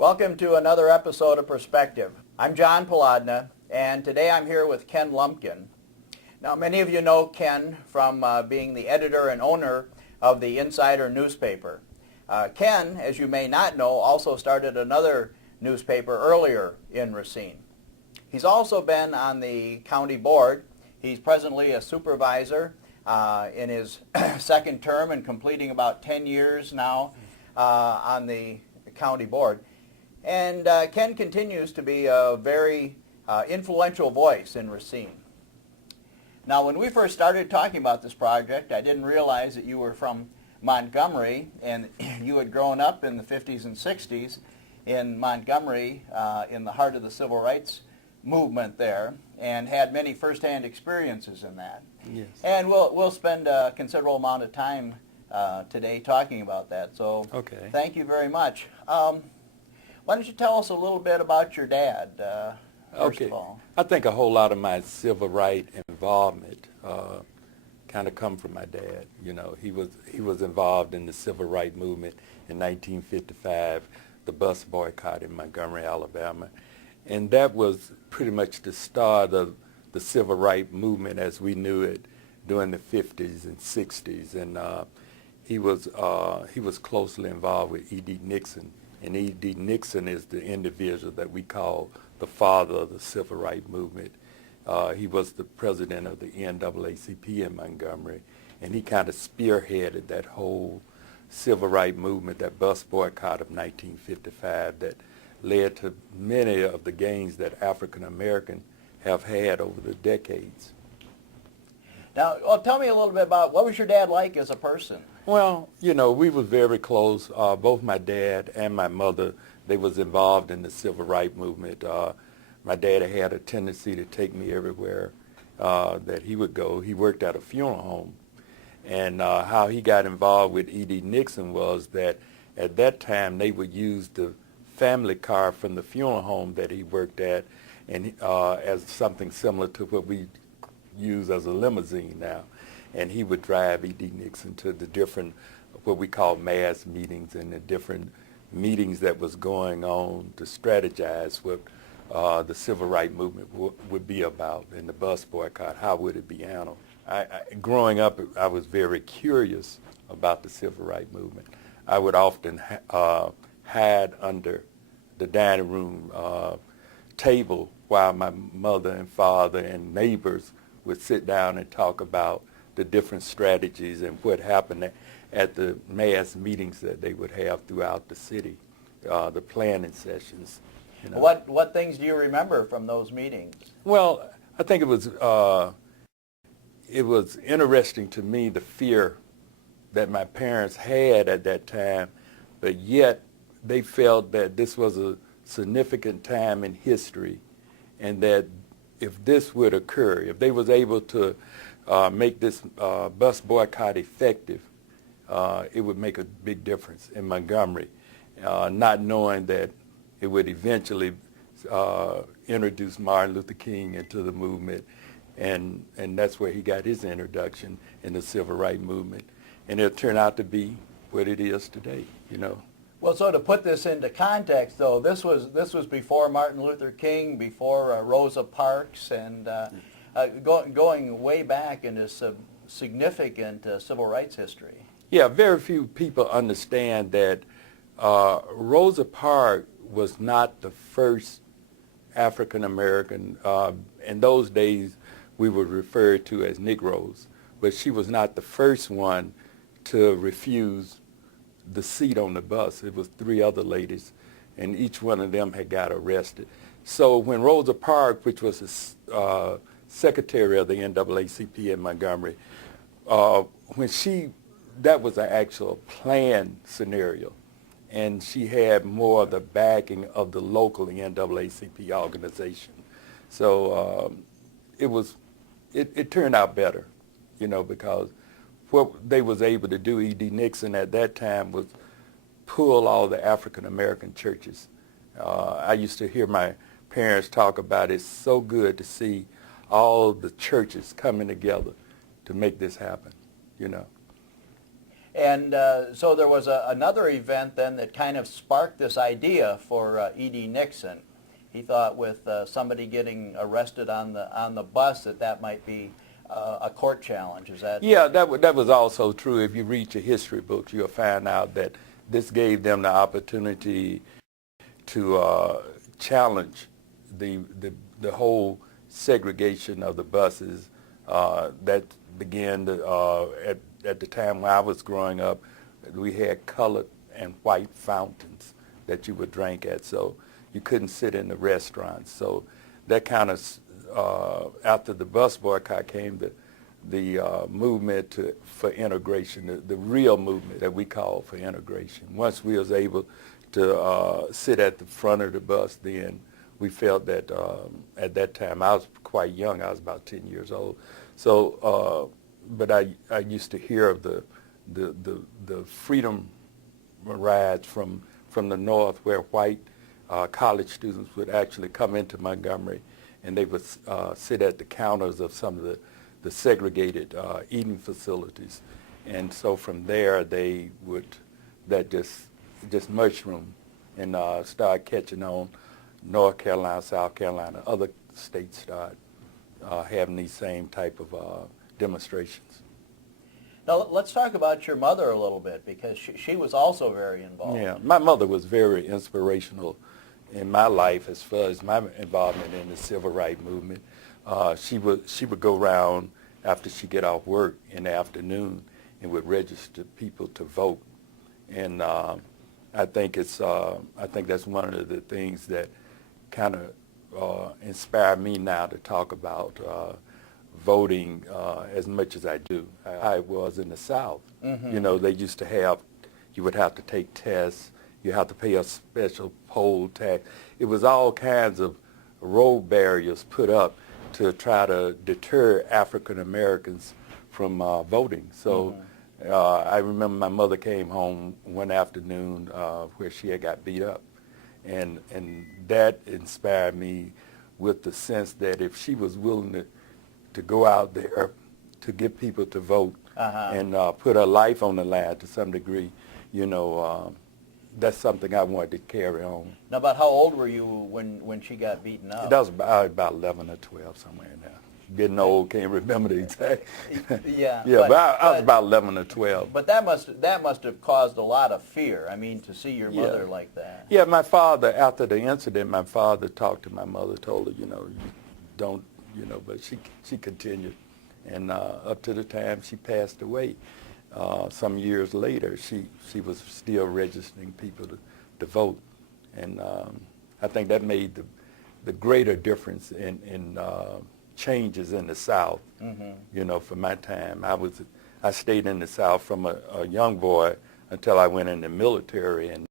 Welcome to another episode of Perspective. I'm John Paladna, and today I'm here with Ken Lumpkin. Now, many of you know Ken from being the editor and owner of the Insider newspaper. Ken, as you may not know, also started another newspaper earlier in Racine. He's also been on the county board. He's presently a supervisor in his second term and completing about 10 years now on the county board. And Ken continues to be a very influential voice in Racine. Now, when we first started talking about this project, I didn't realize that you were from Montgomery, and you had grown up in the 50s and 60s in Montgomery, in the heart of the civil rights movement there, and had many firsthand experiences in that. Yes. And we'll spend a considerable amount of time today talking about that. So Okay. Thank you very much. Why don't you tell us a little bit about your dad, first of all? I think a whole lot of my civil rights involvement kind of come from my dad. You know, he was involved in the civil rights movement in 1955, the bus boycott in Montgomery, Alabama. And that was pretty much the start of the civil rights movement as we knew it during the 50s and 60s. And he was closely involved with E.D. Nixon. And E.D. Nixon is the individual that we call the father of the civil rights movement. He was the president of the NAACP in Montgomery, and he kind of spearheaded that whole civil rights movement, that bus boycott of 1955 that led to many of the gains that African Americans have had over the decades. Now, tell me a little bit about what was your dad like as a person? Well, you know, we were very close. Both my dad and my mother, they was involved in the civil rights movement. My dad had a tendency to take me everywhere that he would go. He worked at a funeral home. And how he got involved with E.D. Nixon was that at that time they would use the family car from the funeral home that he worked at and as something similar to what we use as a limousine now. And he would drive E.D. Nixon to the different, what we call mass meetings, and the different meetings that was going on to strategize what the civil rights movement would be about, and the bus boycott, how would it be handled. Growing up, I was very curious about the civil rights movement. I would often hide under the dining room table while my mother and father and neighbors would sit down and talk about the different strategies and what happened at the mass meetings that they would have throughout the city, the planning sessions. You know. What things do you remember from those meetings? Well, I think it was interesting to me, the fear that my parents had at that time, but yet they felt that this was a significant time in history, and that if this would occur, if they was able to make this bus boycott effective, it would make a big difference in Montgomery, not knowing that it would eventually introduce Martin Luther King into the movement, and that's where he got his introduction in the civil rights movement. And it'll turn out to be what it is today, you know. Well, so to put this into context, though, this was before Martin Luther King, before Rosa Parks, and going way back into some significant civil rights history. Yeah, very few people understand that Rosa Parks was not the first African American. In those days, we were referred to as Negroes, but she was not the first one to refuse the seat on the bus. It was 3 other ladies, and each one of them had got arrested. So when Rosa Parks, which was the secretary of the NAACP in Montgomery, that was an actual planned scenario, and she had more of the backing of the local NAACP organization. So it turned out better, you know, because what they was able to do, E.D. Nixon at that time, was pull all the African American churches. I used to hear my parents talk about it's so good to see all the churches coming together to make this happen, you know. And so there was another event then that kind of sparked this idea for E.D. Nixon. He thought with somebody getting arrested on the bus that might be a court challenge. Is that? Yeah, that was also true. If you read your history books, you'll find out that this gave them the opportunity to challenge the whole segregation of the buses that began at the time when I was growing up. We had colored and white fountains that you would drink at, so you couldn't sit in the restaurants. So that kind of, after the bus boycott came the movement for integration, the real movement that we call for integration. Once we was able to sit at the front of the bus, then we felt that at that time, I was quite young, I was about 10 years old. So, but I used to hear of the freedom rides from the north, where white college students would actually come into Montgomery, and they would sit at the counters of some of the segregated eating facilities. And so from there, that just mushroom and start catching on. North Carolina, South Carolina, other states start having these same type of demonstrations. Now let's talk about your mother a little bit, because she was also very involved. Yeah, my mother was very inspirational in my life as far as my involvement in the civil rights movement. She would go around after she get off work in the afternoon and would register people to vote. And I think that's one of the things that kind of inspired me now to talk about voting as much as I do. I was in the South. Mm-hmm. You know, they used to have, you would have to take tests, you have to pay a special poll tax. It was all kinds of road barriers put up to try to deter African Americans from voting. So I remember my mother came home one afternoon where she had got beat up. And that inspired me with the sense that if she was willing to go out there to get people to vote and put her life on the line to some degree, you know, that's something I wanted to carry on. Now, about how old were you when she got beaten up? That was about 11 or 12, somewhere in there. Getting old, can't remember the exact. Yeah. Yeah, but I was about 11 or 12. But that must have caused a lot of fear. I mean, to see your mother like that. Yeah, my father, after the incident, my father talked to my mother, told her, you know, you don't, you know, but she continued. And up to the time she passed away, some years later, she was still registering people to vote. And I think that made the greater difference in changes in the South. Mm-hmm. You know, for my time, I stayed in the South from a young boy until I went in the military, and